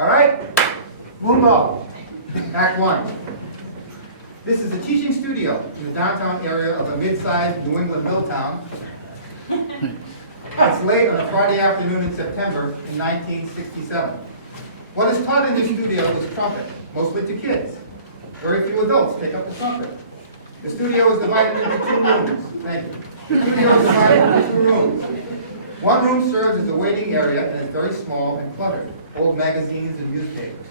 All right, Moonglow Act One. This is a teaching studio in the downtown area of a mid-sized New England mill town. It's late on a Friday afternoon in September in 1967. What is taught in this studio is trumpet, mostly to kids. Very few adults take up the trumpet. The studio is divided into two rooms. Thank you. The studio is divided into two rooms. One room serves as a waiting area and is very small and cluttered. Old magazines and newspapers.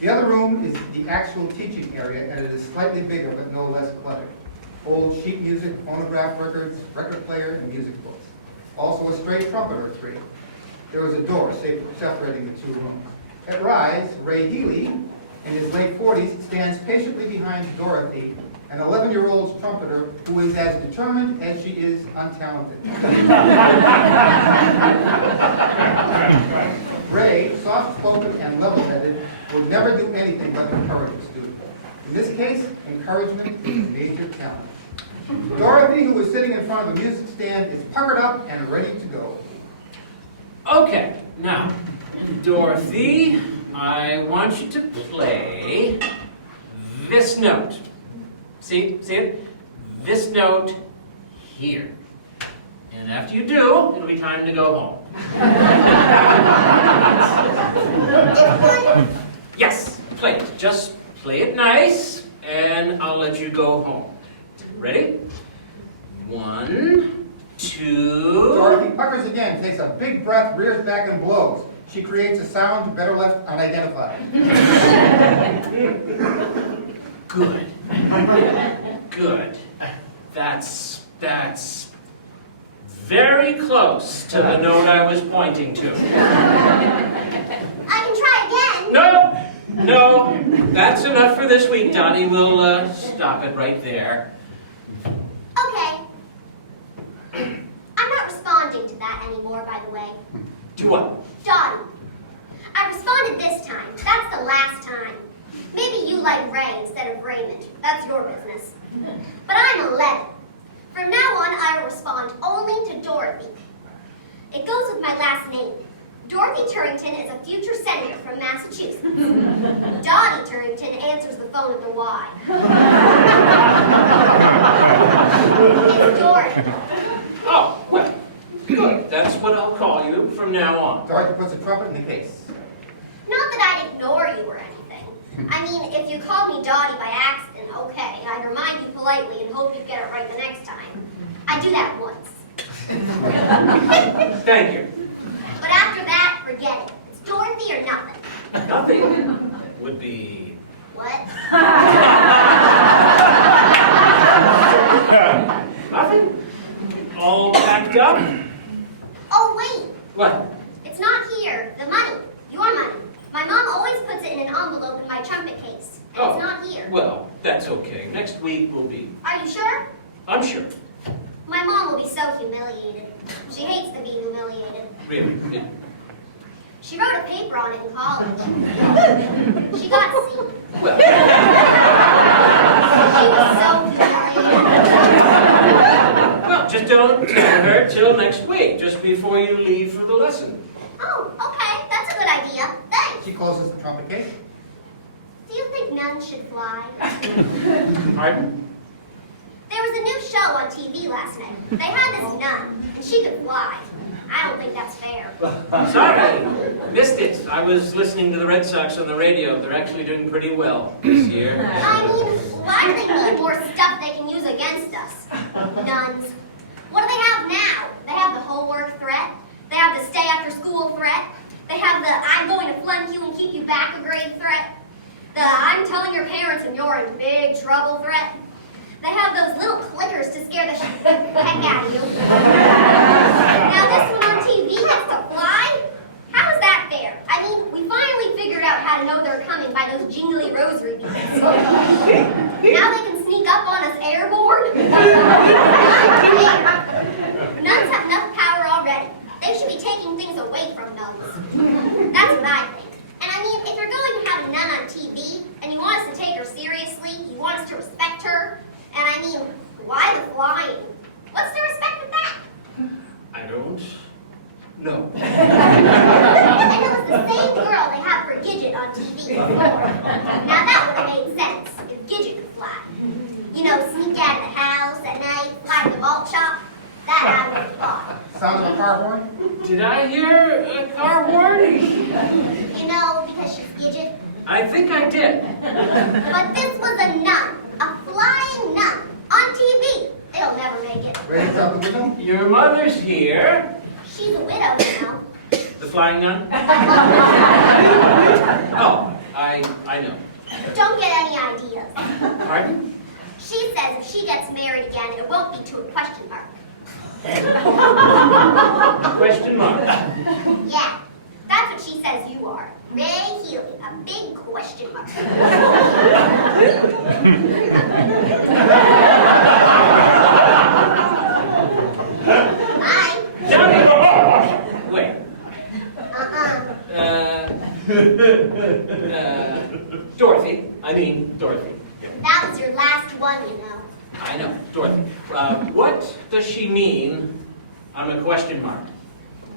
The other room is the actual teaching area, and it is slightly bigger but no less cluttered. Old sheet music, phonograph records, record player, and music books. Also a stray trumpet or three. There is a door separating the two rooms. At Rise, Ray Healy, in his late 40s, stands patiently behind Dorothy, an 11-year-old trumpeter who is as determined as she is untalented. Ray, soft-spoken and level-headed, would never do anything but encourage a student. In this case, encouragement is a major challenge. Dorothy, who is sitting in front of a music stand, is puckered up and ready to go. Okay, now, Dorothy, I want you to play this note. See it? This note here. And after you do, it'll be time to go home. Yes, play it. Just play it nice, and I'll let you go home. Ready? 1, 2... Dorothy puckers again, takes a big breath, rears back, and blows. She creates a sound better left unidentified. Good. Good. That's very close to the note I was pointing to. I can try again. No, that's enough for this week, Donnie. We'll stop it right there. Okay. I'm not responding to that anymore, by the way. To what? Dottie. I responded this time. That's the last time. Maybe you like Ray instead of Raymond. That's your business. But I'm 11. From now on, I will respond only to Dorothy. It goes with my last name. Dorothy Turrington is a future senator from Massachusetts. Dottie Turrington answers the phone at the Y. It's Dorothy. Oh, well, good. That's what I'll call you from now on. Dorothy puts a trumpet in the case. Not that I'd ignore you or anything. I mean, if you called me Dottie by accident, okay, I'd remind you politely and hope you'd get it right the next time. I do that once. Thank you. But after that, forget it. It's Dorothy or nothing. Nothing would be... What? Nothing? All packed up? Oh, wait. What? It's not here. The money. Your money. My mom always puts it in an envelope in my trumpet case. And Oh, it's not here. Well, that's okay. Next week will be... Are you sure? I'm sure. My mom will be so humiliated. She hates to be humiliated. Really. She wrote a paper on it in college. She got C. Well... She was so humiliated. Well, just don't tell her till next week, just before you leave for the lesson. Oh, okay. That's a good idea. Thanks. She closes the trumpet case. Do you think nuns should fly? Pardon? There was a new show on TV last night. They had this nun, and she could fly. I don't think that's fair. Sorry, missed it. I was listening to the Red Sox on the radio. They're actually doing pretty well this year. I mean, why do they need more stuff they can use against us? Nuns. What do they have now? They have the homework threat. They have the stay after school threat. They have the I'm going to flunk you and keep you back a grade threat. The I'm telling your parents and you're in big trouble threat. They have those little clickers to scare the heck out of you. Now this one on TV gets to fly? How is that fair? I mean, we finally figured out how to know they're coming by those jingly rosary beads. Now they can sneak up on us airborne? Nuns have enough power already. They should be taking things away from nuns. That's what I think. And I mean, if you're going to have a nun on TV, and you want us to take her seriously, you want us to respect her, and I mean, why the flying? What's the respect with that? I don't know. And it was the same girl they have for Gidget on TV before. Now that would have made sense if Gidget could fly. You know, sneak out of the house at night, fly to the vault shop. That I would have thought. Sound of a car horn? Did I hear a car horn? You know, because she's Gidget. I think I did. But this was a nun, a flying nun, on TV. It'll never make it. Ready to out the window? Your mother's here. She's a widow now. The flying nun? Oh, I know. Don't get any ideas. Pardon? She says if she gets married again, it won't be to a question mark. Question mark. Yeah, that's what she says you are. Ray Healy, a big question mark. Bye. Wait. Dorothy. Dorothy. That was your last one, you know. I know, Dorothy. What does she mean, I'm a question mark?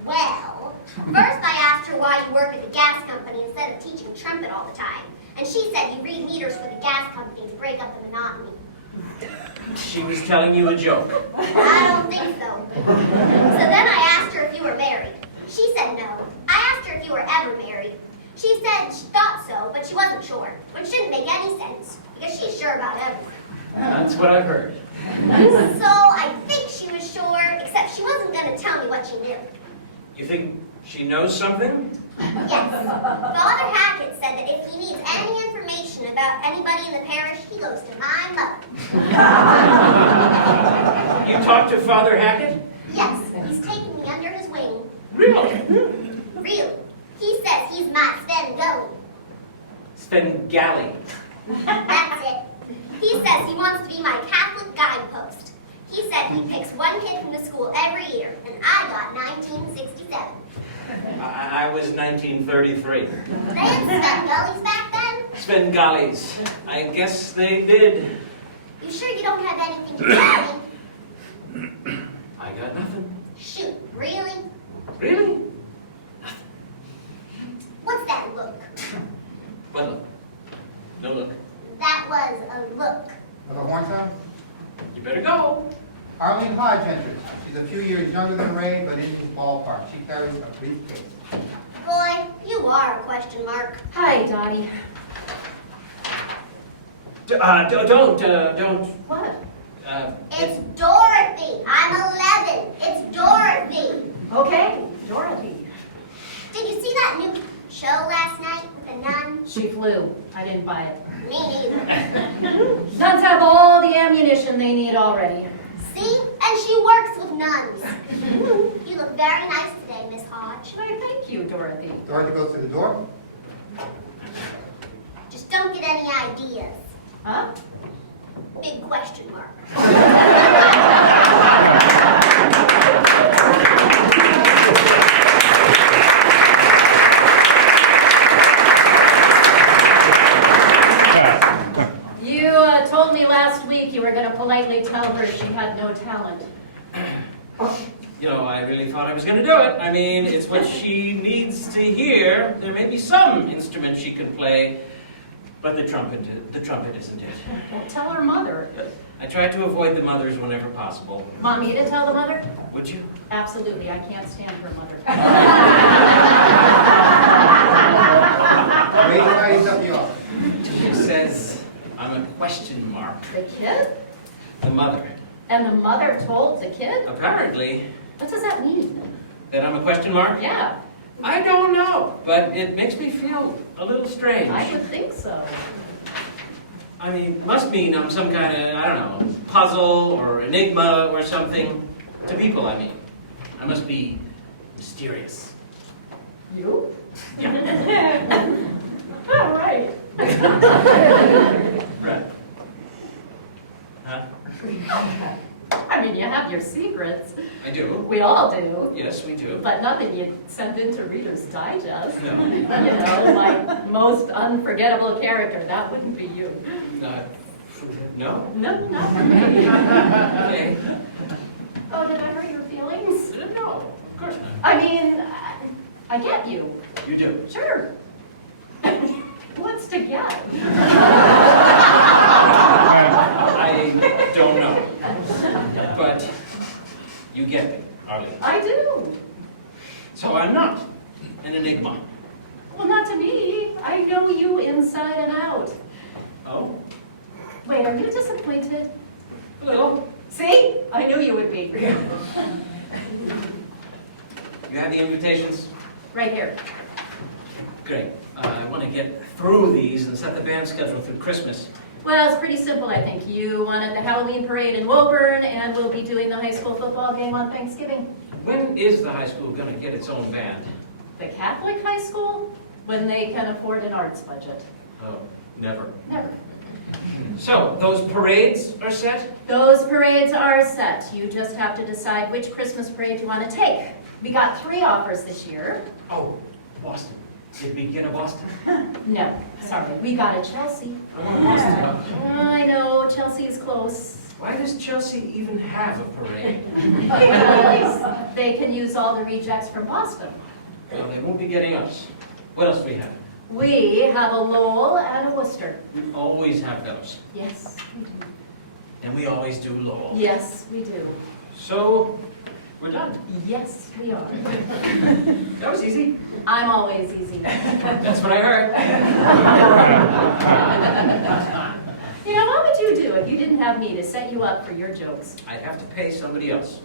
Well, first I asked her why you work at the gas company instead of teaching trumpet all the time. And she said you read meters for the gas company to break up the monotony. She was telling you a joke. I don't think so. So then I asked her if you were married. She said no. I asked her if you were ever married. She said she thought so, but she wasn't sure, which didn't make any sense, because she's sure about everything. That's what I've heard. So I think she was sure, except she wasn't going to tell me what she knew. You think she knows something? Yes. Father Hackett said that if he needs any information about anybody in the parish, he goes to my mother. You talked to Father Hackett? Yes, he's taken me under his wing. Really? Really. He says he's my Sven-Gully. Svengali. That's it. He says he wants to be my Catholic guidepost. He said he picks one kid from the school every year, and I got 1967. I was 1933. They had Sven-Gullies back then? Svengalis. I guess they did. You sure you don't have anything to tell me? I got nothing. Shoot, really? Really? What's that look? What look? No look. That was a look. Of a horn sound? You better go. Arlene Hodge enters. She's a few years younger than Ray, but in his ballpark. She carries a briefcase. Boy, you are a question mark. Hi, Dottie. Don't. What? It's Dorothy. I'm 11. It's Dorothy. Okay, Dorothy. Did you see that new show last night with the nun? She flew. I didn't buy it. Me neither. Nuns have all the ammunition they need already. See? And she works with nuns. You look very nice today, Miss Hodge. Why, thank you, Dorothy. Dorothy goes to the door. Just don't get any ideas. Huh? Big question mark. You told me last week you were going to politely tell her she had no talent. You know, I really thought I was going to do it. I mean, it's what she needs to hear. There may be some instrument she could play, but the trumpet isn't it. Well, tell her mother. I try to avoid the mothers whenever possible. Want me to tell the mother? Would you? Absolutely. I can't stand her mother. Ray tidies up the office. She says I'm a question mark. The kid? The mother. And the mother told the kid? Apparently, What does that mean? that I'm a question mark? Yeah, I don't know, but it makes me feel a little strange. I would think so. I mean, must mean I'm some kind of, I don't know, puzzle or enigma or something. To people, I mean. I must be mysterious. You? Yeah. All right. Right. Huh? I mean, you have your secrets. I do. We all do. Yes, we do. But nothing you'd send into Reader's Digest. No. You know, my most unforgettable character. That wouldn't be you. No? No, not for me. Okay. Oh, did I hurt your feelings? No, of course not. I mean, I get you. You do. Sure. supposed to get? I don't know. But you get me, Arlene. I do. So I'm not an enigma. Well, not to me. I know you inside and out. Oh, Wait, are you disappointed? a little. See? I knew you would be. You have the invitations? Right here. Great. I want to get through these and set the band schedule through Christmas. Well, it's pretty simple, I think. You wanted the Halloween parade in Woburn, and we'll be doing the high school football game on Thanksgiving. When is the high school going to get its own band? The Catholic high school? When they can afford an arts budget. Oh, never. Never. So, those parades are set? Those parades are set. You just have to decide which Christmas parade you want to take. We got 3 offers this year. Oh, Boston. Did we get a Boston? No, sorry, we got a Chelsea. I want a Boston. I know, Chelsea's close. Why does Chelsea even have a parade? Because they can use all the rejects from Boston. Well, they won't be getting us. What else do we have? We have a Lowell and a Worcester. We always have those. Yes, we do. And we always do Lowell. Yes, we do. So, we're done. Yes, we are. That was easy. I'm always easy. That's what I heard. You know, what would you do if you didn't have me to set you up for your jokes? I'd have to pay somebody else.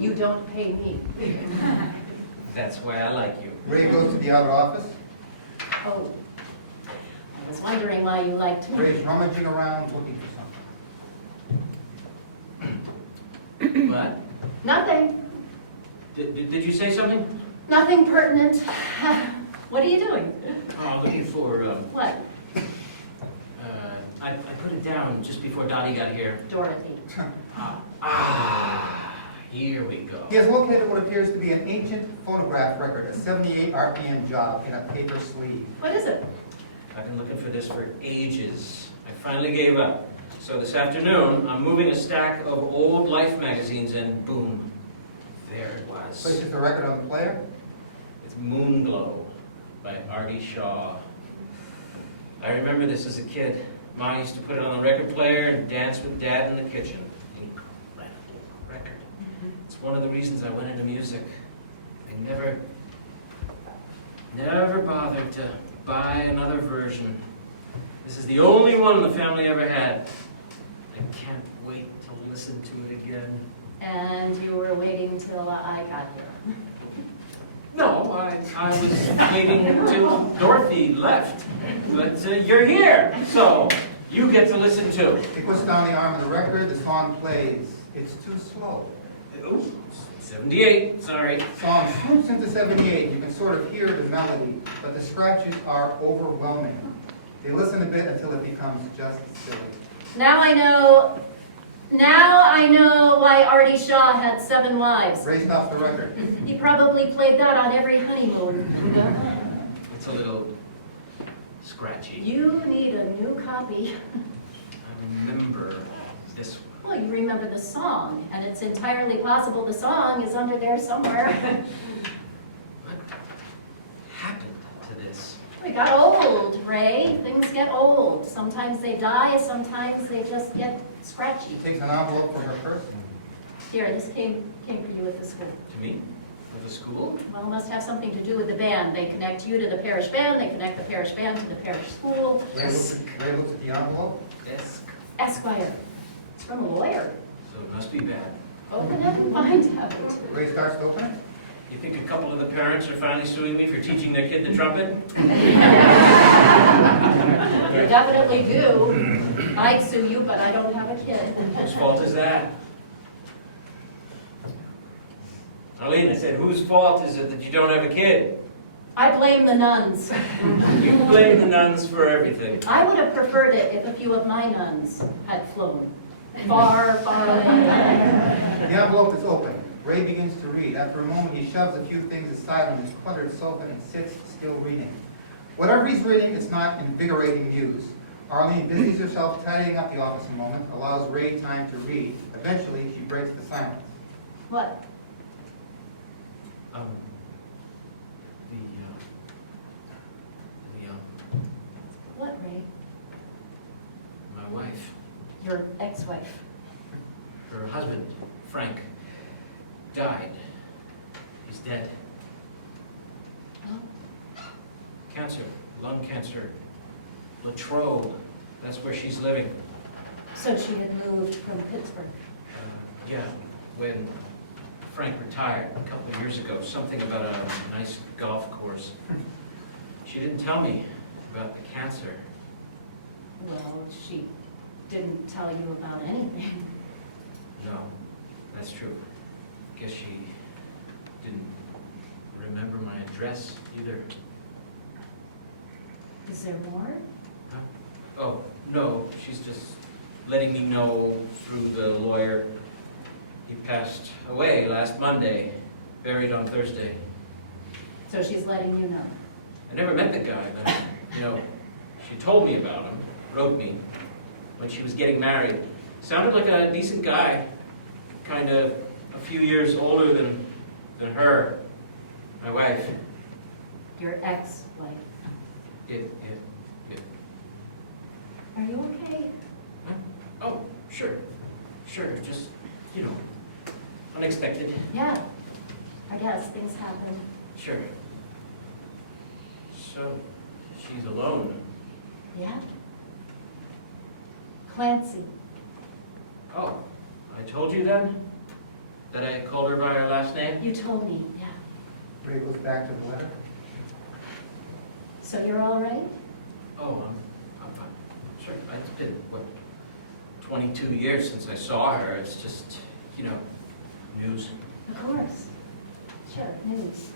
You don't pay me. That's why I like you. Ray goes to the outer office. Oh, I was wondering why you liked me. Ray's rummaging around looking for something. What? Nothing. Did you say something? Nothing pertinent. What are you doing? Oh, looking for, What? I put it down just before Dottie got here. Dorothy. Here we go. He has located what appears to be an ancient phonograph record, a 78 RPM job in a paper sleeve. What is it? I've been looking for this for ages. I finally gave up. So this afternoon, I'm moving a stack of old Life magazines and boom, there it was. Places the record on the player. It's Moonglow by Artie Shaw. I remember this as a kid. Ma used to put it on the record player and dance with Dad in the kitchen. Incredible record. It's one of the reasons I went into music. I never bothered to buy another version. This is the only one the family ever had. I can't wait to listen to it again. And you were waiting till I got here. No, I was waiting until Dorothy left. But you're here, so you get to listen too. He puts down the arm of the record. The song plays. It's too slow. Ooh, 78, sorry. Song swoops into 78. You can sort of hear the melody, but the scratches are overwhelming. They listen a bit until it becomes just silly. Now I know why Artie Shaw had 7 wives. Ray stops the record. He probably played that on every honeymoon. It's a little scratchy. You need a new copy. I remember this one. Well, you remember the song, and it's entirely possible the song is under there somewhere. What happened to this? We got old, Ray. Things get old. Sometimes they die, sometimes they just get scratchy. She takes an envelope from her purse. Here, this came for you at the school. To me? Of the school? Well, it must have something to do with the band. They connect you to the parish band, they connect the parish band to the parish school. Ray looks at the envelope. Yes. Esquire. It's from a lawyer. So it must be bad. Open it and find out. Ray starts to open it. You think a couple of the parents are finally suing me for teaching their kid the trumpet? You definitely do. I'd sue you, but I don't have a kid. Whose fault is that? Arlene, I said, whose fault is it that you don't have a kid? I blame the nuns. You blame the nuns for everything. I would have preferred it if a few of my nuns had flown far, far away. The envelope is open. Ray begins to read. After a moment, he shoves a few things aside on his cluttered sofa and sits still reading. Whatever he's reading, it's not invigorating news. Arlene busies herself tidying up the office a moment, allows Ray time to read. Eventually, she breaks the silence. What? The What, Ray? Your ex-wife. Her husband, Frank, died. He's dead. Oh, Cancer, lung cancer. Latrobe, that's where she's living. so she had moved from Pittsburgh. Yeah, when Frank retired a couple of years ago, something about a nice golf course. She didn't tell me about the cancer. Well, she didn't tell you about anything. No, that's true. Guess she didn't remember my address either. Is there more? Huh? Oh, no, she's just letting me know through the lawyer. He passed away last Monday, buried on Thursday. So she's letting you know. I never met the guy, but, she told me about him, wrote me, when she was getting married. Sounded like a decent guy, kind of a few years older than her, my wife. Your ex-wife. Yeah. Are you okay? Huh? Oh, sure, just, unexpected. Yeah. I guess things happen. Sure. So, she's alone. Yeah. Clancy. Oh, I told you then? That I called her by her last name? You told me, yeah. Ray goes back to the letter. So you're all right? Oh, I'm fine. Sure, it's been, 22 years since I saw her. It's just, news. Of course. Sure, news.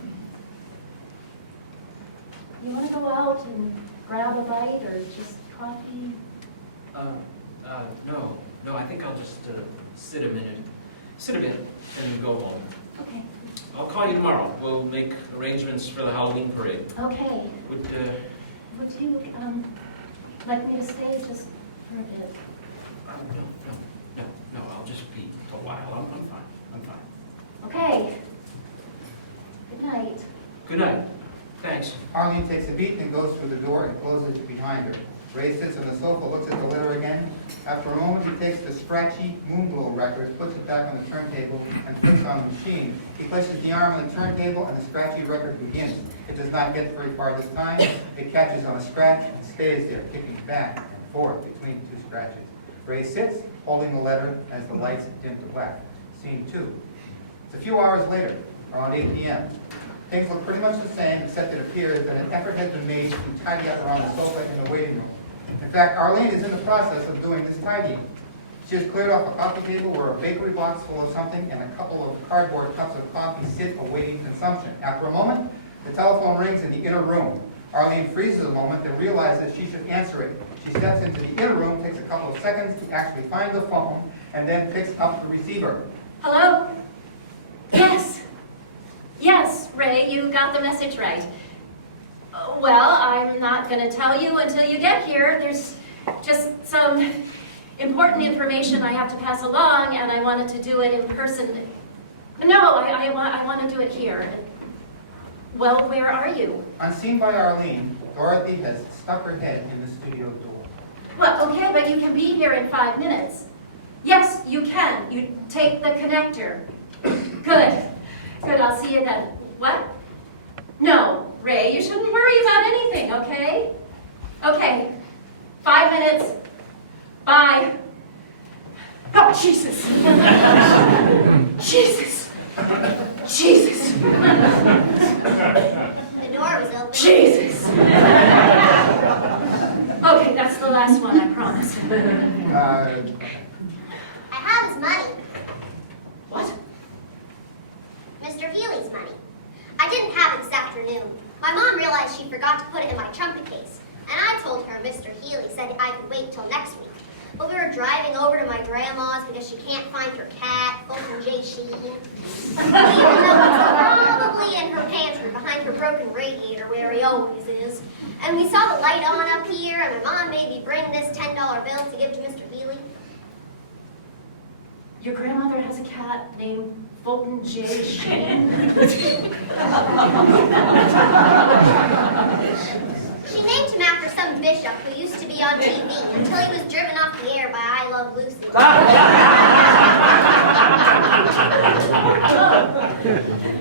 You want to go out and grab a bite or just coffee? No, I think I'll just sit a bit and go home. Okay. I'll call you tomorrow. We'll make arrangements for the Halloween parade. Okay. Would you, like me to stay just for a bit? No, I'll just be a while. I'm fine. Okay. Good night. Good night. Thanks. Arlene takes a beat and goes through the door and closes it behind her. Ray sits on the sofa, looks at the letter again. After a moment, he takes the scratchy Moonglow record, puts it back on the turntable, and flips on the machine. He places the arm on the turntable, and the scratchy record begins. It does not get very far this time. It catches on a scratch and stays there, kicking back and forth between two scratches. Ray sits, holding the letter as the lights dim to black. Scene 2. It's a few hours later, around 8 p.m. Things look pretty much the same, except it appears that an effort has been made to tidy up around the sofa in the waiting room. In fact, Arlene is in the process of doing this tidying. She has cleared off a coffee table where a bakery box full of something and a couple of cardboard cups of coffee sit awaiting consumption. After a moment, the telephone rings in the inner room. Arlene freezes a moment and realizes she should answer it. She steps into the inner room, takes a couple of seconds to actually find the phone, and then picks up the receiver. Hello? Yes, Ray, you got the message right. Well, I'm not going to tell you until you get here. There's just some important information I have to pass along, and I wanted to do it in person. No, I want to do it here. Well, where are you? Unseen by Arlene, Dorothy has stuck her head in the studio door. Well, okay, but you can be here in 5 minutes. Yes, you can. You take the connector. Good, I'll see you then. What? No, Ray, you shouldn't worry about anything, okay? Okay, 5 minutes. Bye. Oh, Jesus. Jesus. The door was open. Jesus. Okay, that's the last one, I promise. I have his money. What? Mr. Healy's money. I didn't have it this afternoon. My mom realized she forgot to put it in my trumpet case. And I told her Mr. Healy said I could wait till next week. But we were driving over to my grandma's because she can't find her cat, Fulton J. Sheen. Even though it's probably in her pantry behind her broken radiator where he always is. And we saw the light on up here, and my mom made me bring this $10 bill to give to Mr. Healy. Your grandmother has a cat named Fulton J. Sheen? She named him after some bishop who used to be be on TV until he was driven off the air by I Love Lucy.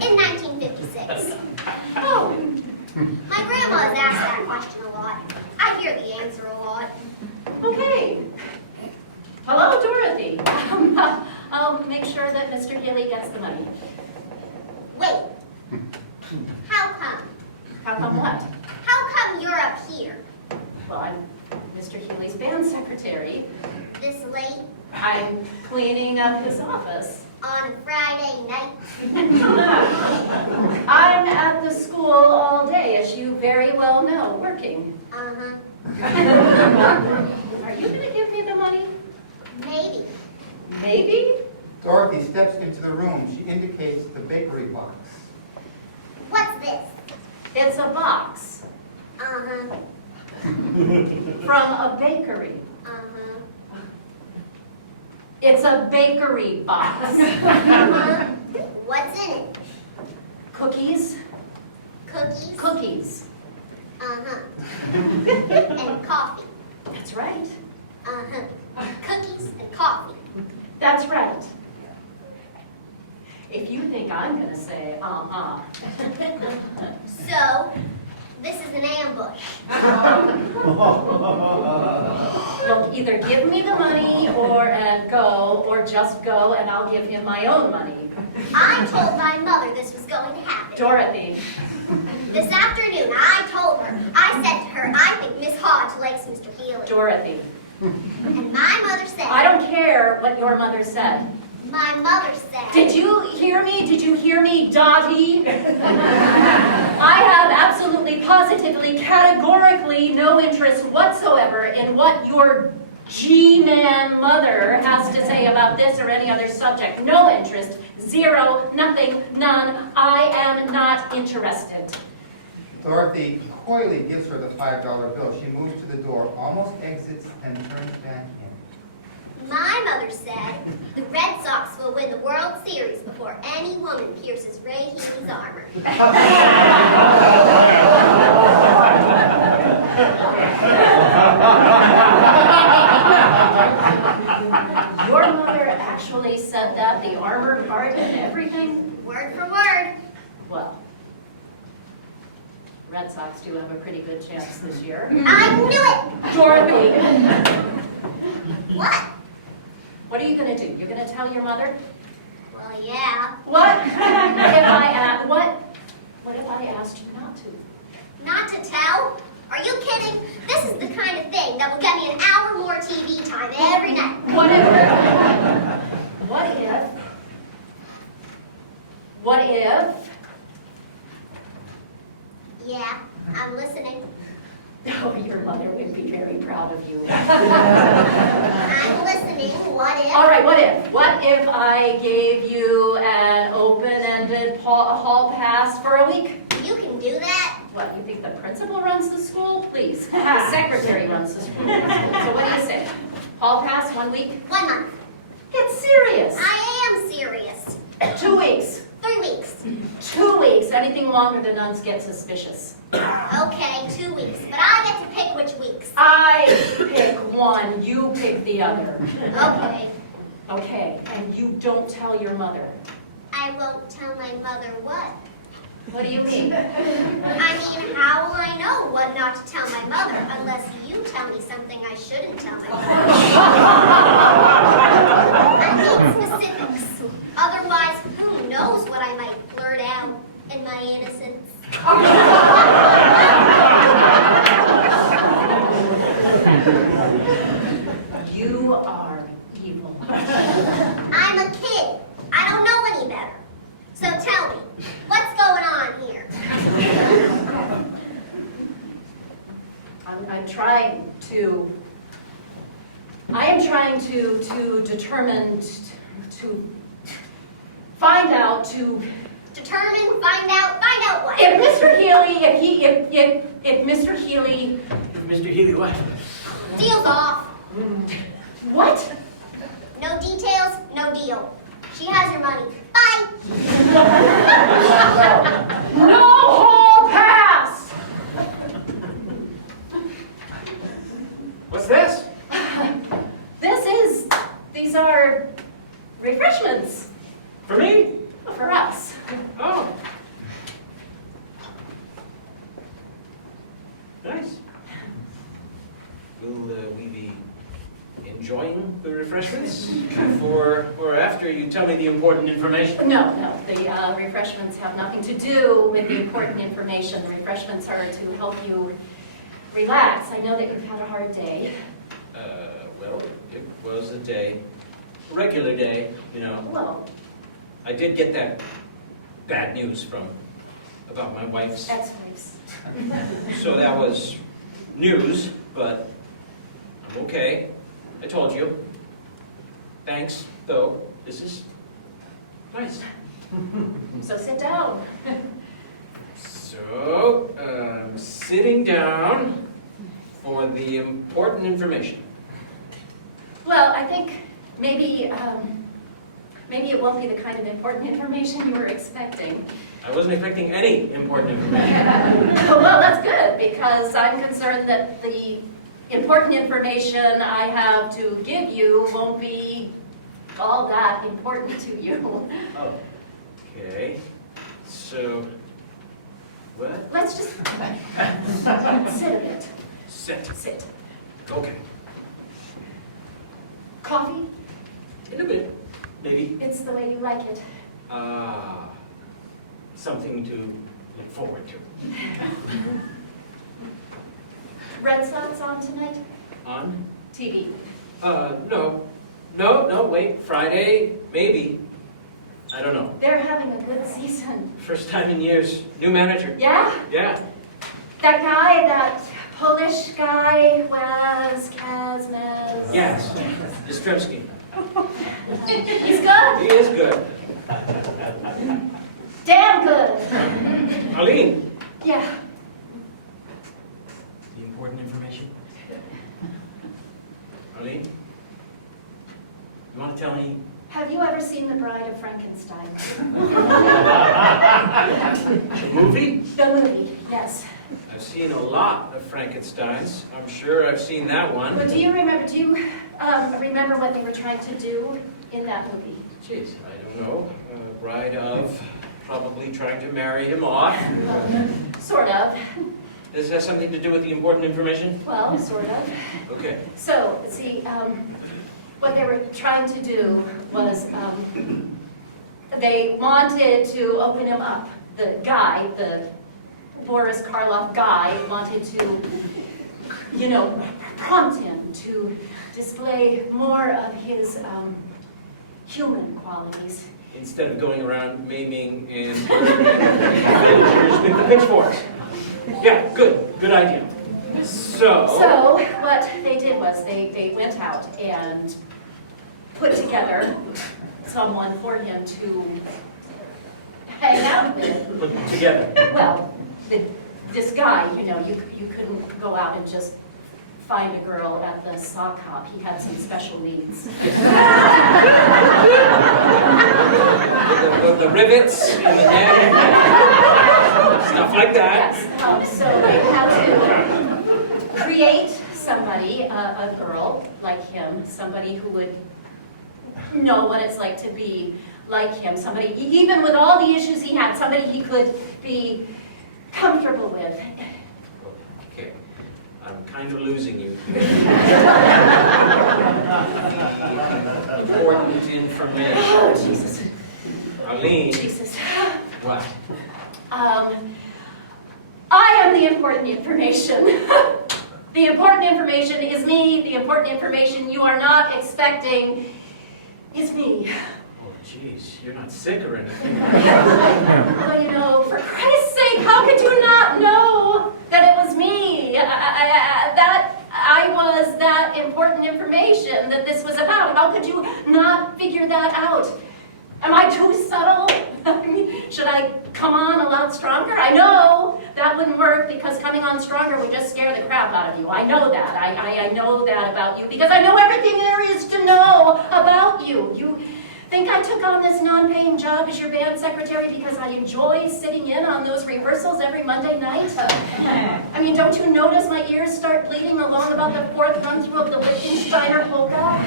In 1956. Oh, My grandma has asked that question a lot. I hear the answer a lot. okay. Hello, Dorothy. I'll make sure that Mr. Healy gets the money. Wait. How come? How come what? How come you're up here Well, I'm Mr. Healy's band secretary. this late I'm cleaning up his office. on a Friday night? I'm at the school all day, as you very well know, working. Uh-huh. Are you going to give me the money? Maybe. Maybe? Dorothy steps into the room. She indicates the bakery box. What's this? It's a box Uh-huh. from a bakery. Uh-huh. It's a bakery box. Uh-huh. What's in it? Cookies? Cookies? Cookies. Uh-huh. And coffee. That's right. Uh-huh. Cookies and coffee. That's right. If you think I'm going to say, So, this is an ambush. You'll either give me the money or go, or just go and I'll give him my own money. I told my mother this was going to happen. Dorothy, This afternoon, I told her, I said to her, I think Miss Hodge likes Mr. Healy. Dorothy, And my mother said, I don't care what your mother said. my mother said, Did you hear me? Did you hear me, Dottie? I have absolutely, positively, categorically no interest whatsoever in what your G-man mother has to say about this or any other subject. No interest. Zero. Nothing. None. I am not interested. Dorothy coyly gives her the $5 bill. She moves to the door, almost exits, and turns back in. my mother said, the Red Sox will win the World Series before any woman pierces Ray Healy's armor. Your mother actually said that, the armor part and everything? Word for word. Well, Red Sox do have a pretty good chance this year. I knew it! Dorothy, What? what are you going to do? You're going to tell your mother? Well, yeah. What if I asked you not to? Not to tell? Are you kidding? This is the kind of thing that will get me an hour more TV time every night. What if, Yeah, I'm listening. oh, your mother would be very proud of you. I'm listening. What if? All right, what if I gave you an open-ended hall pass for a week? You can do that? What, you think the principal runs the school? Please, the secretary runs the school. So what do you say? Hall pass, 1 week? 1 month. Get serious. I am serious. 2 weeks. 3 weeks. 2 weeks. Anything longer, the nuns get suspicious. Okay, 2 weeks. But I get to pick which weeks. I pick one, you pick the other. Okay. Okay, and you don't tell your mother. I won't tell my mother what. What do you mean? I mean, how will I know what not to tell my mother unless you tell me something I shouldn't tell my mother? I need specifics. Otherwise, who knows what I might blurt out in my innocence. You are evil. I'm a kid. I don't know any better. So tell me, what's going on here? I'm trying to. I am trying to determine, to find out, to. Determine, find out what? If Mr. Healy, if Mr. Healy. Mr. Healy, what? Deal's off. What? No details, no deal. She has your money. Bye. No hall pass! this? These are refreshments For me? for us. Oh. Nice. Will we be enjoying the refreshments before or after you tell me the important information? No, the refreshments have nothing to do with the important information. The refreshments are to help you relax. I know that you've had a hard day. Well, it was a regular day, you know. Well, I did get that bad news about my wife's, ex-wives. so that was news, but I'm okay. I told you. Thanks, though. This is nice. So sit down. So, sitting down for the important information. Well, I think maybe it won't be the kind of important information you were expecting. I wasn't expecting any important information. Well, that's good, because I'm concerned that the important information I have to give you won't be all that important to you. Oh, okay. So, what? Let's just sit a bit. Sit. Okay. Coffee? In a bit, maybe. It's the way you like it. Something to look forward to. Red Sox on tonight? On? TV. No, wait. Friday, maybe. I don't know. They're having a good season. First time in years. New manager. Yeah? Yeah. That Polish guy was Kazmaz. Yes. Yastrzemski. He's good. He is good. Damn good. Arlene. Yeah. The important information. Arlene? You want to tell me? Have you ever seen The Bride of Frankenstein? The movie? The movie, yes. I've seen a lot of Frankensteins. I'm sure I've seen that one. But do you remember what they were trying to do in that movie? Jeez, I don't know. Bride of, probably trying to marry him off. Sort of. Does that have something to do with the important information? Well, sort of. Okay. So, see, what they were trying to do was they wanted to open him up. The guy, the Boris Karloff guy, wanted to, prompt him to display more of his human qualities. Instead of going around maiming and murdering villagers with the pitchforks. Yeah, good idea. So what they did was they went out and put together someone for him to hang out with. Put them together. Well, this guy, you couldn't go out and just find a girl at the sock hop. He had some special needs. The rivets and the net, stuff like that. Yes. So they had to create somebody, a girl like him, somebody who would know what it's like to be like him, somebody, even with all the issues he had, somebody he could be comfortable with. Okay, I'm kind of losing you. Important information. Oh, Jesus. Arlene. Jesus. What? I am the important information. The important information is me. The important information you are not expecting is me. Oh, jeez, you're not sick or anything. Well, for Christ's sake, how could you not know that it was me? That I was that important information that this was about. How could you not figure that out? Am I too subtle? I mean, should I come on a lot stronger? I know that wouldn't work because coming on stronger would just scare the crap out of you. I know that. I know that about you because I know everything there is to know about you. Think I took on this non-paying job as your band secretary because I enjoy sitting in on those rehearsals every Monday night? I mean, don't you notice my ears start bleeding along about the fourth run through of the Lichtensteiner polka?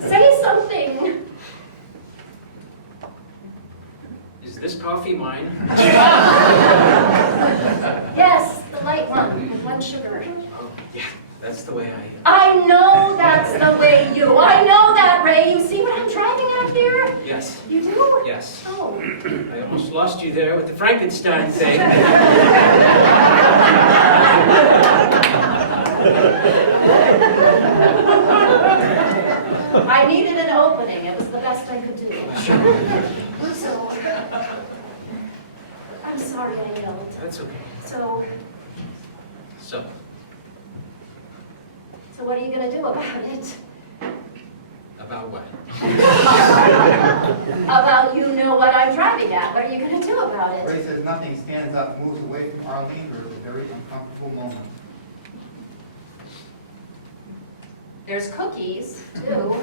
Say something. Is this coffee mine? Yes, the light one with 1 sugar. Oh, yeah, that's the way I know that's the way you. I know that, Ray. You see what I'm driving at here? Yes, You do? yes. Oh. I almost lost you there with the Frankenstein thing. I needed an opening. It was the best I could do. So, I'm sorry I yelled. That's okay. So what are you going to do about it? About what? About you know what I'm driving at. What are you going to do about it? Ray says nothing stands up, moves away from Arlene, or a very uncomfortable moment. There's cookies, too.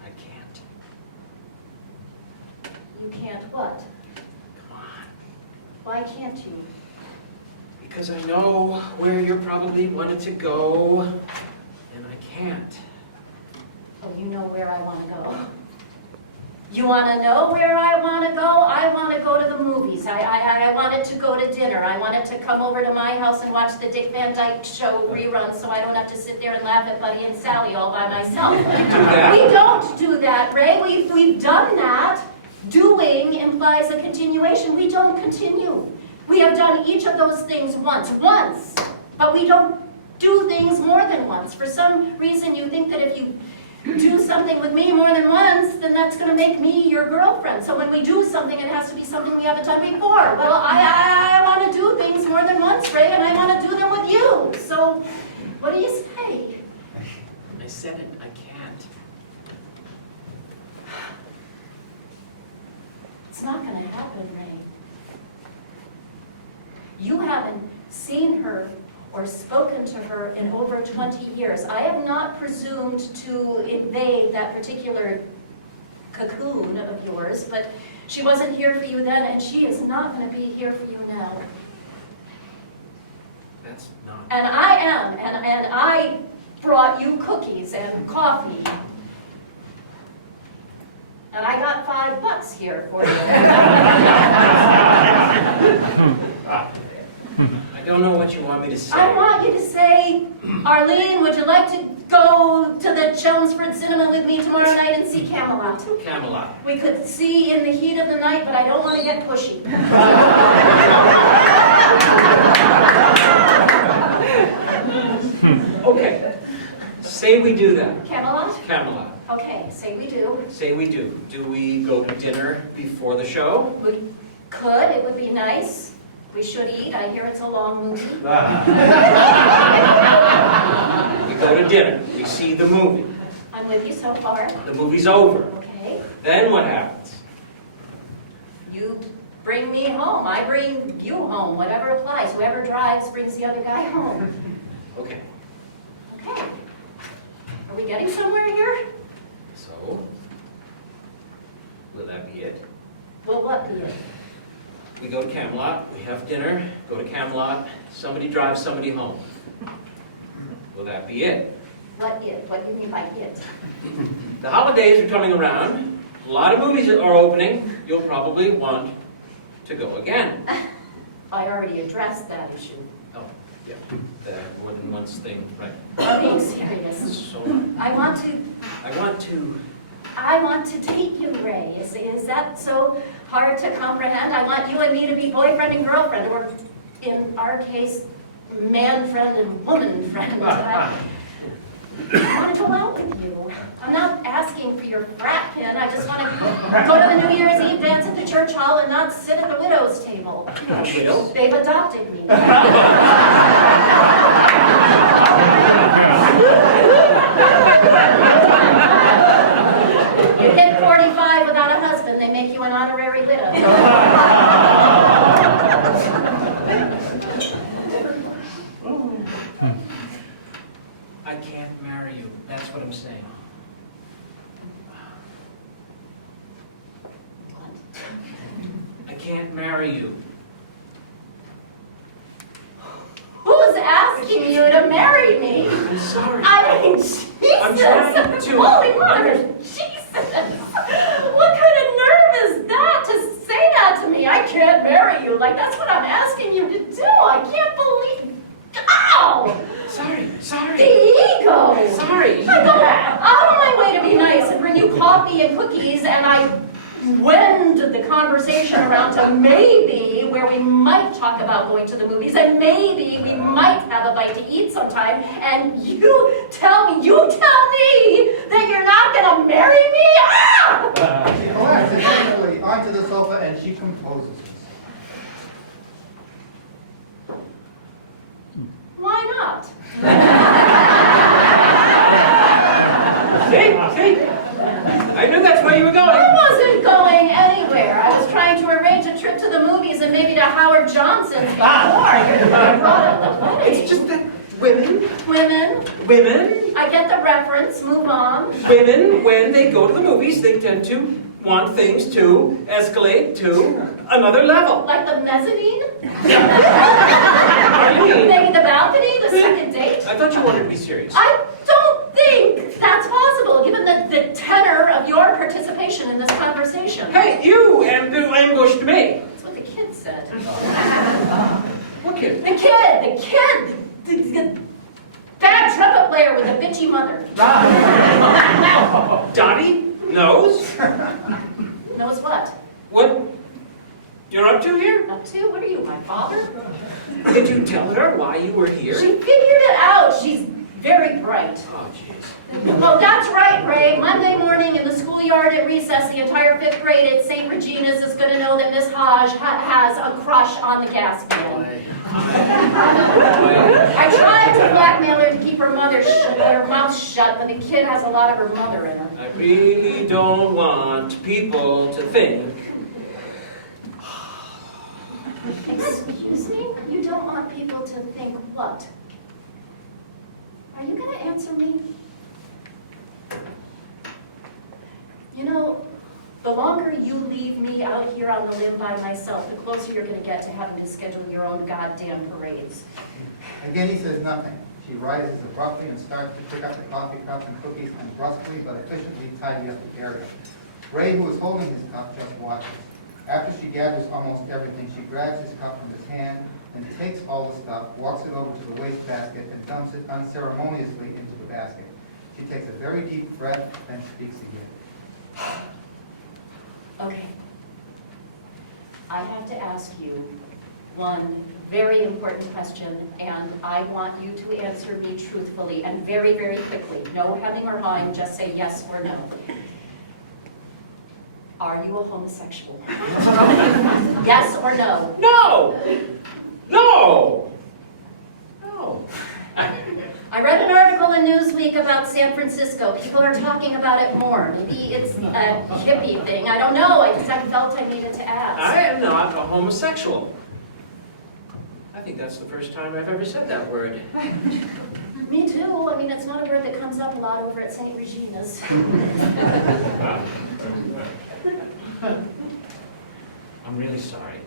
I can't. You can't what? Come on. Why can't you? Because I know where you probably wanted to go, and I can't. Oh, you know where I want to go. You want to know where I want to go? I want to go to the movies. I wanted to go to dinner. I wanted to come over to my house and watch the Dick Van Dyke Show reruns so I don't have to sit there and laugh at Buddy and Sally all by myself. We don't do that, Ray. We've done that. Doing implies a continuation. We don't continue. We have done each of those things once, but we don't do things more than once. For some reason, you think that if you do something with me more than once, then that's going to make me your girlfriend. So when we do something, it has to be something we haven't done before. Well, I want to do things more than once, Ray, and I want to do them with you. So what do you say? I said it. I can't. It's not going to happen, Ray. You haven't seen her or spoken to her in over 20 years. I have not presumed to invade that particular cocoon of yours, but she wasn't here for you then, and she is not going to be here for you now. That's not. And I am, and I brought you cookies and coffee. And I got $5 here for you. I don't know what you want me to say. I want you to say, Arlene, would you like to go to the Chelmsford Cinema with me tomorrow night and see Camelot? Camelot. We could see in the heat of the night, but I don't want to get pushy. Okay. Say we do that. Camelot? Camelot. Okay, say we do. Say we do. Do we go to dinner before the show? We could, it would be nice. We should eat. I hear it's a long movie. We go to dinner. We see the movie. I'm with you so far. The movie's over. Okay. Then what happens? You bring me home. I bring you home. Whatever applies. Whoever drives brings the other guy home. Okay. Okay. Are we getting somewhere here? So, will that be it? Well, what be it? We go to Camelot, we have dinner, go to Camelot, somebody drives somebody home. Will that be it? What it? What do you mean by it? The holidays are coming around, a lot of movies are opening, you'll probably want to go again. I already addressed that issue. Oh, yeah, the more than once thing, right. I'm being serious. So, I want to date you, Ray. Is that so hard to comprehend? I want you and me to be boyfriend and girlfriend, or in our case, man friend and woman friend. I want to go out with you. I'm not asking for your frat pin. I just want to go to the New Year's Eve dance at the church hall and not sit at the widow's table. Widow? They've adopted me. You hit 45 without a husband, they make you an honorary widow. can't marry you. Who's asking you to marry me? I'm sorry. I mean, Jesus! I'm trying to- Holy mother, Jesus! What kind of nerve is that to say that to me? I can't marry you. Like, that's what I'm asking you to do. I can't believe... Ow! Sorry. The ego! Sorry. I go out of my way to be nice and bring you coffee and cookies, and I wend the conversation around to maybe where we might talk about going to the movies, and maybe we might have a bite to eat sometime, and you tell me that you're not gonna marry me? Ah! She collapses instantly onto the sofa and she composes herself. Why not? See? I knew that's where you were going. I wasn't going anywhere. I was trying to arrange a trip to the movies and maybe to Howard Johnson's before you brought up the wedding. It's just that women, I get the reference. Move on. women, when they go to the movies, they tend to want things to escalate to another level. Like the mezzanine? Arlene, Maybe the balcony? The second date? I thought you wanted to be serious. I don't think that's possible, given the tenor of your participation in this conversation. Hey, you ambushed me. That's what the kid said. What kid? The bad trumpet player with a bitchy mother. Donnie knows Knows what? what you're up to here? Up to? What are you, my father? Did you tell her why you were here? She figured it out. She's very bright. Oh, jeez. Well, that's right, Ray. Monday morning in the schoolyard at recess, the entire 5th grade at St. Regina's is going to know that Miss Hodge has a crush on the gas can. I tried to blackmail her to keep her mouth shut, but the kid has a lot of her mother in her. I really don't want people to think. Excuse me? You don't want people to think what? Are you going to answer me? You know, the longer you leave me out here on the limb by myself, the closer you're going to get to having to schedule your own goddamn parades. Again, he says nothing. She rises abruptly and starts to pick up the coffee cups and cookies and brusquely but efficiently tidy up the area. Ray, who is holding his cup, just watches. After she gathers almost everything, she grabs his cup from his hand and takes all the stuff, walks it over to the wastebasket, and dumps it unceremoniously into the basket. She takes a very deep breath, then speaks again. Okay. I have to ask you one very important question, and I want you to answer me truthfully and very, very quickly. No hemming or hawing, just say yes or no. Are you a homosexual? Yes or no? No! No! No! I read an article in Newsweek about San Francisco. People are talking about it more. Maybe it's a hippie thing. I don't know. I felt I needed to ask. I am not a homosexual. I think that's the first time I've ever said that word. Me too. I mean, it's not a word that comes up a lot over at St. Regina's. I'm really sorry.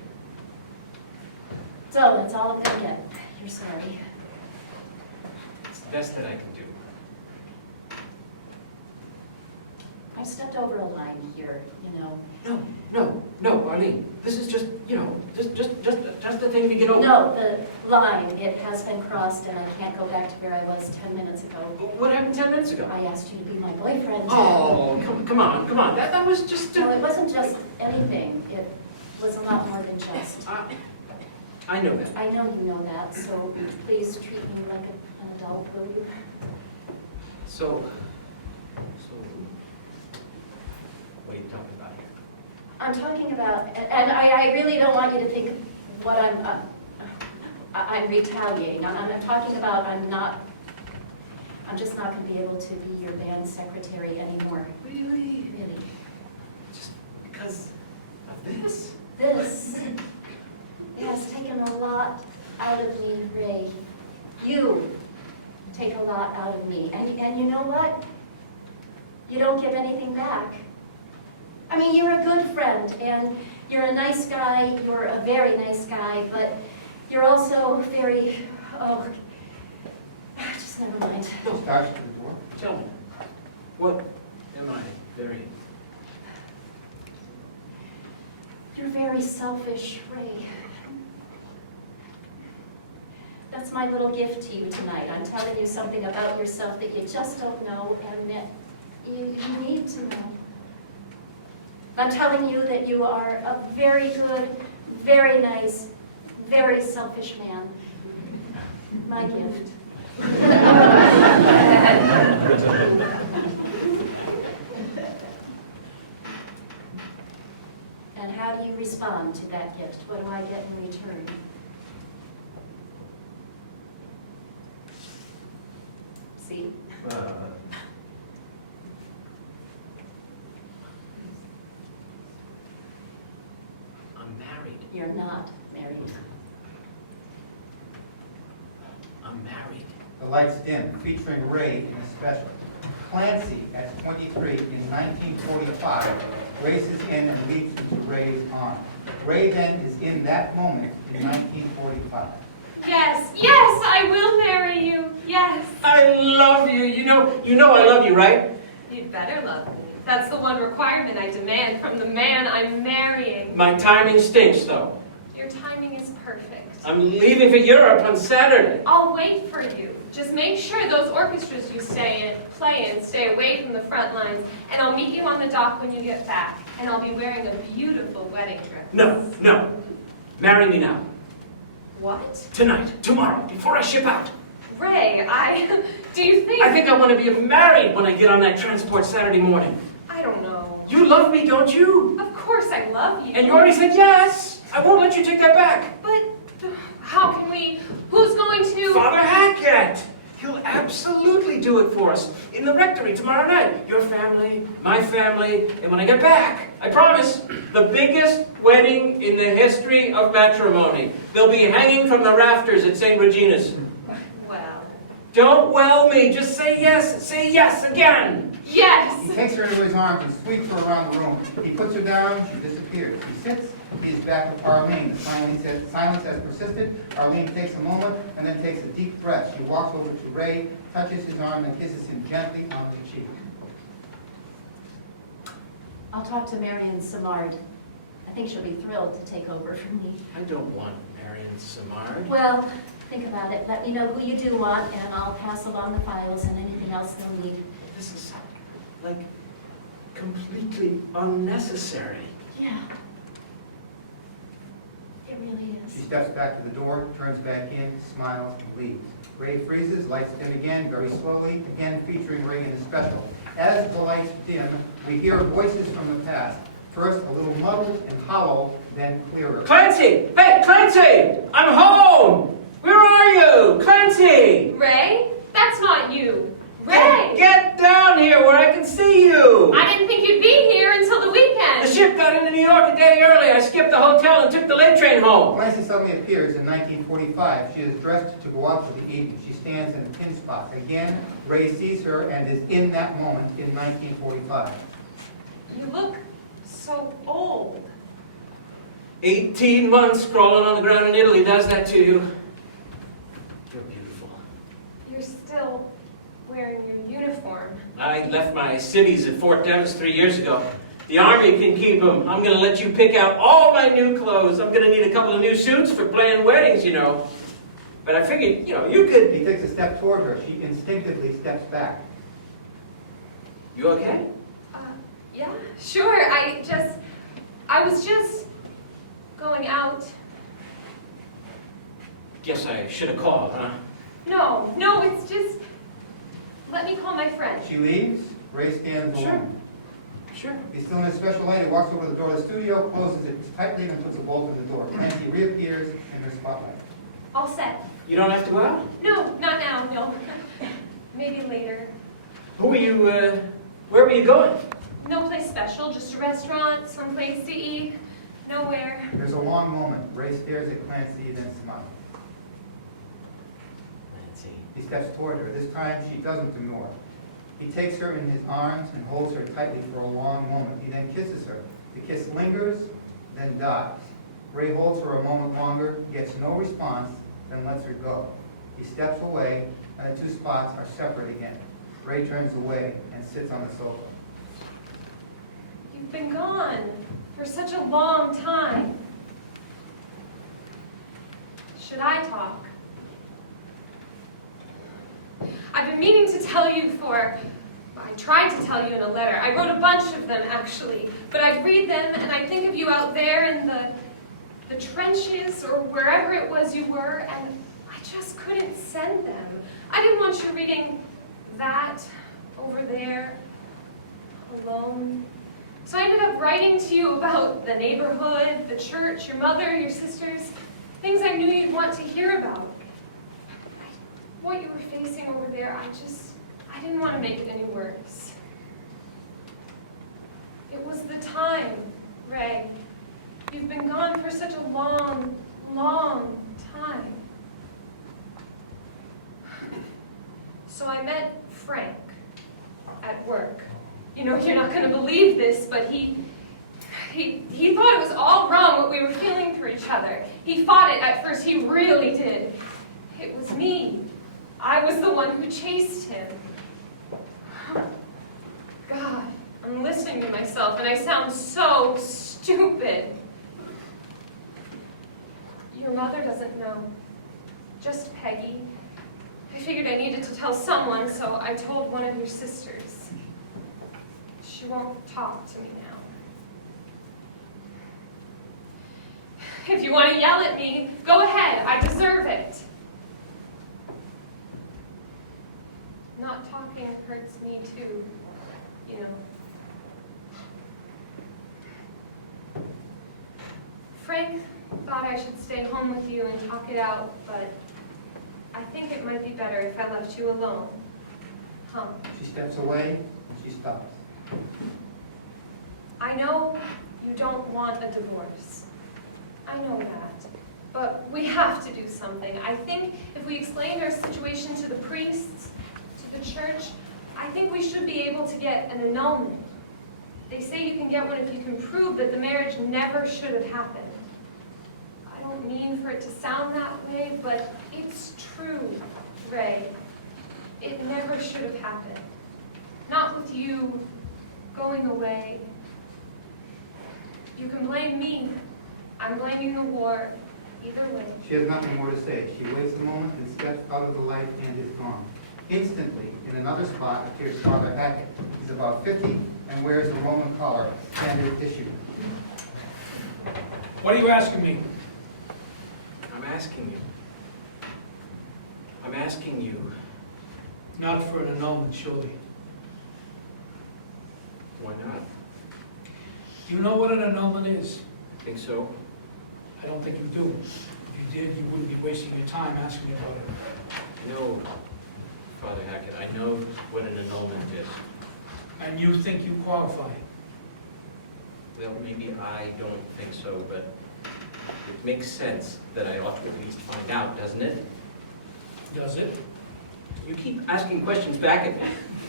So, that's all I'm gonna get. You're sorry. It's the best that I can do. I stepped over a line here, you know. No, Arlene. This is just, just a thing to get over. No, the line, it has been crossed and I can't go back to where I was 10 minutes ago. What happened 10 minutes ago? I asked you to be my boyfriend. Oh, come on. That was just No, it wasn't just anything. It was a lot more than just. I know that. I know you know that, so please treat me like an adult, will you? So, what are you talking about here? I'm talking about, and I really don't want you to think what I'm retaliating. I'm talking about I'm just not going to be able to be your band secretary anymore. Really? Really. Just because of this? This, it has taken a lot out of me, Ray. You take a lot out of me. And you know what? You don't give anything back. I mean, you're a good friend, and You're a nice guy, you're a very nice guy, but you're also very, oh, just never mind. He starts to the door. Tell me, what am I very... You're very selfish, Ray. That's my little gift to you tonight. I'm telling you something about yourself that you just don't know and that you need to know. I'm telling you that you are a very good, very nice, very selfish man. My gift. And how do you respond to that gift? What do I get in return? See? I'm married. You're not married. I'm married. The lights dim, featuring Ray in a special. Clancy, at 23, in 1945, races in and leaps into Ray's arms. Ray then is in that moment in 1945. Yes, yes, I will marry you. Yes. I love you. You know I love you, right? You'd better love me. That's the one requirement I demand from the man I'm marrying. My timing stinks, though. Your timing is perfect. I'm leaving for Europe on Saturday. I'll wait for you. Just make sure those orchestras you play in stay away from the front lines, and I'll meet you on the dock when you get back, and I'll be wearing a beautiful wedding dress. No. Marry me now. What? Tonight, tomorrow, before I ship out. Ray, do you think... I think I want to be married when I get on that transport Saturday morning. I don't know. You love me, don't you? Of course I love you. And you already said yes. I won't let you take that back. But how can we... Who's going to... Father Hackett. He'll absolutely do it for us in the rectory tomorrow night. Your family, my family, and when I get back, I promise, the biggest wedding in the history of matrimony. They'll be hanging from the rafters at St. Regina's. Well... Don't well me, just say yes again. Yes! He takes her into his arms and sweeps her around the room. He puts her down, she disappears. He sits, he's back with Arlene. The silence has persisted. Arlene takes a moment and then takes a deep breath. She walks over to Ray, touches his arm, and kisses him gently on the cheek. I'll talk to Marion Simard. I think she'll be thrilled to take over from me. I don't want Marion Simard. Well, think about it. Let me know who you do want, and I'll pass along the files and anything else they'll need. This is, like, completely unnecessary. Yeah. It really She is. steps back to the door, turns back in, smiles, and leaves. Ray freezes, lights dim again, very slowly, again featuring Ray in the special. As the lights dim, we hear voices from the past. First, a little muddled and hollow, then clearer. Clancy! Hey, Clancy! I'm home! Where are you? Clancy! Ray? That's not you. Ray! Get down here where I can see you! I didn't think you'd be here until the The weekend. ship got into New York a day early. I skipped the hotel and took the late train home. Clancy suddenly appears in 1945. She is dressed to go out for the evening. She stands in a pin spot. Again, Ray sees her and is in that moment in 1945. You look so old. 18 months crawling on the ground in Italy does that to you. You're beautiful. You're still wearing your uniform. I left my civvies at Fort Dems 3 years ago. The Army can keep them. I'm going to let you pick out all my new clothes. I'm going to need a couple of new suits for playing weddings, you know. But I figured, you could... He takes a step toward her. She instinctively steps back. You okay? Yeah, sure. I was just going out. Guess I should have called, huh? No, it's just, let me call my friend. She leaves. Ray stands Sure. alone. Sure. He's still in his special light. He walks over to the door of the studio, closes it tightly, and puts a bolt in the door. Clancy reappears in her spotlight. All set. You don't have to go out? No, not now, no. Maybe later. Where were you going? No place special, just a restaurant, someplace to eat. Nowhere. There's a long moment. Ray stares at Clancy and then smiles. Nancy. He steps toward her. This time, she doesn't ignore. He takes her in his arms and holds her tightly for a long moment. He then kisses her. The kiss lingers, then dies. Ray holds her a moment longer, gets no response, then lets her go. He steps away, and the two spots are separate again. Ray turns away and sits on the sofa. You've been gone for such a long time. Should I talk? I've been meaning to tell you I tried to tell you in a letter. I wrote a bunch of them, actually. But I'd read them, and I'd think of you out there in the trenches or wherever it was you were, and I just couldn't send them. I didn't want you reading that over there, alone. So I ended up writing to you about the neighborhood, the church, your mother, your sisters, things I knew you'd want to hear about. What you were facing over there, I didn't want to make it any worse. It was the time, Ray. You've been gone for such a long, long time. So I met Frank at work. You know, you're not going to believe this, but he thought it was all wrong what we were feeling for each other. He fought it at first, he really did. It was me. I was the one who chased him. God, I'm listening to myself and I sound so stupid. Your mother doesn't know, just Peggy. I figured I needed to tell someone, so I told one of your sisters. She won't talk to me now. If you want to yell at me, go ahead, I deserve it. Not talking hurts me too, you know. Frank thought I should stay home with you and talk it out, but I think it might be better if I left you alone. Huh? She steps away, and she stops. I know you don't want a divorce. I know that. But we have to do something. I think if we explained our situation to the priests, to the church, I think we should be able to get an annulment. They say you can get one if you can prove that the marriage never should have happened. I don't mean for it to sound that way, but it's true, Ray. It never should have happened. Not with you going away. You can blame me. I'm blaming the war. Either way. She has nothing more to say. She waits a moment and steps out of the light and is gone. Instantly, in another spot, appears Father Hackett. He's about 50 and wears a Roman collar, standard issue. What are you asking me? I'm asking you. Not for an annulment, surely. Why not? Do you know what an annulment is? Think so? I don't think you do. If you did, you wouldn't be wasting your time asking about it. No, Father Hackett, I know what an annulment is. And you think you qualify? Well, maybe I don't think so, but it makes sense that I ought to at least find out, doesn't it? Does it? You keep asking questions back at me.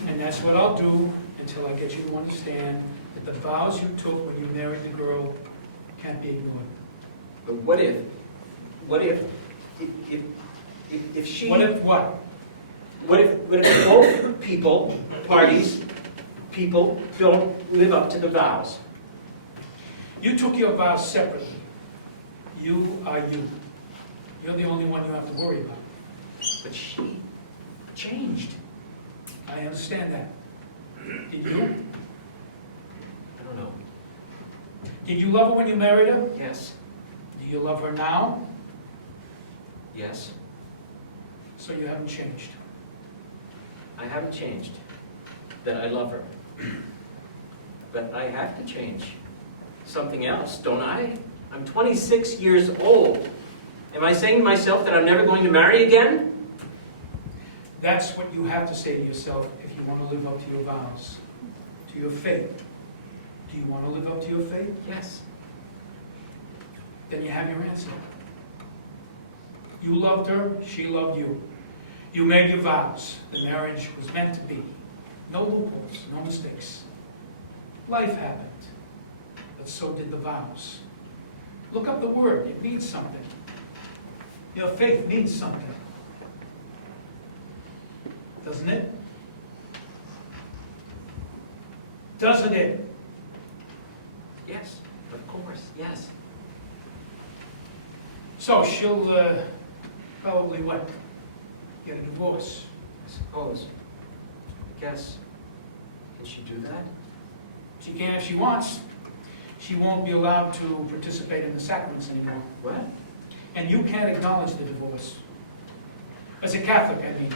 And that's what I'll do until I get you to understand that the vows you took when you married the girl can't be ignored. But what if she... What if what? What if both people don't live up to the vows? You took your vows separately. You are you. You're the only one you have to worry about. But she changed. I understand that. Did you? I don't know. Did you love her when you married her? Yes. Do you love her now? Yes. So you haven't changed. I haven't changed. That I love her. But I have to change. Something else, don't I? I'm 26 years old. Am I saying to myself that I'm never going to marry again? That's what you have to say to yourself if you want to live up to your vows, to your faith. Do you want to live up to your faith? Yes. Then you have your answer. You loved her, she loved you. You made your vows. The marriage was meant to be. No loopholes, no mistakes. Life happened, but so did the vows. Look up the word, it means something. Your faith means something. Doesn't it? Doesn't it? Yes, of course, yes. So she'll probably what? Get a divorce. I suppose. Guess. Can she do that? She can if she wants. She won't be allowed to participate in the sacraments anymore. What? And you can't acknowledge the divorce. As a Catholic, I mean.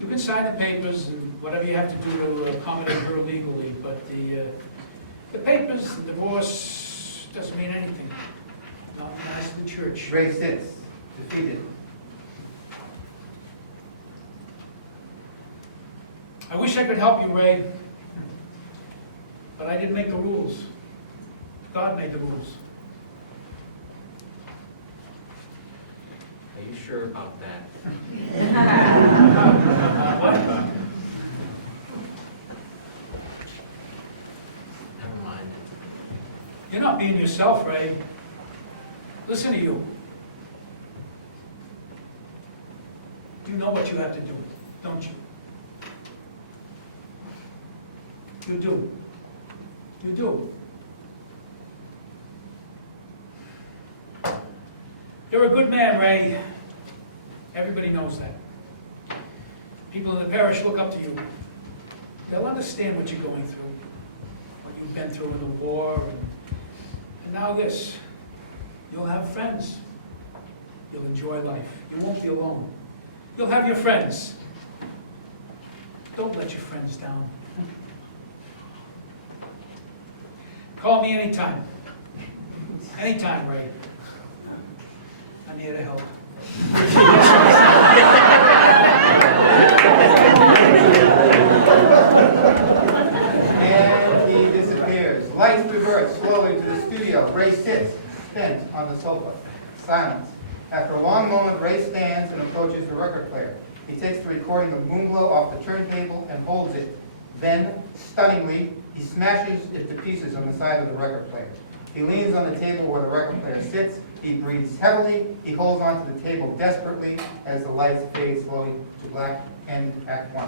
You can sign the papers and whatever you have to do to accommodate her legally, but the papers, the divorce, doesn't mean anything. Not in the eyes of the church. Ray sits, defeated. I wish I could help you, Ray, but I didn't make the rules. God made the rules. Are you sure about that? What? Never mind. You're not being yourself, Ray. Listen to you. You know what you have to do, don't you? You do. You do. You're a good man, Ray. Everybody knows that. People in the parish look up to you. They'll understand what you're going through, what you've been through in the war, and now this. You'll have friends. You'll enjoy life. You won't be alone. You'll have your friends. Don't let your friends down. Call me anytime. Anytime, Ray. I'm here to help. And he disappears. Lights revert slowly to the studio. Ray sits, bent on the sofa. Silence. After a long moment, Ray stands and approaches the record player. He takes the recording of Moonglow off the turntable and holds it. Then, stunningly, he smashes it to pieces on the side of the record player. He leans on the table where the record player sits. He breathes heavily. He holds onto the table desperately as the lights fade slowly to black. End Act One.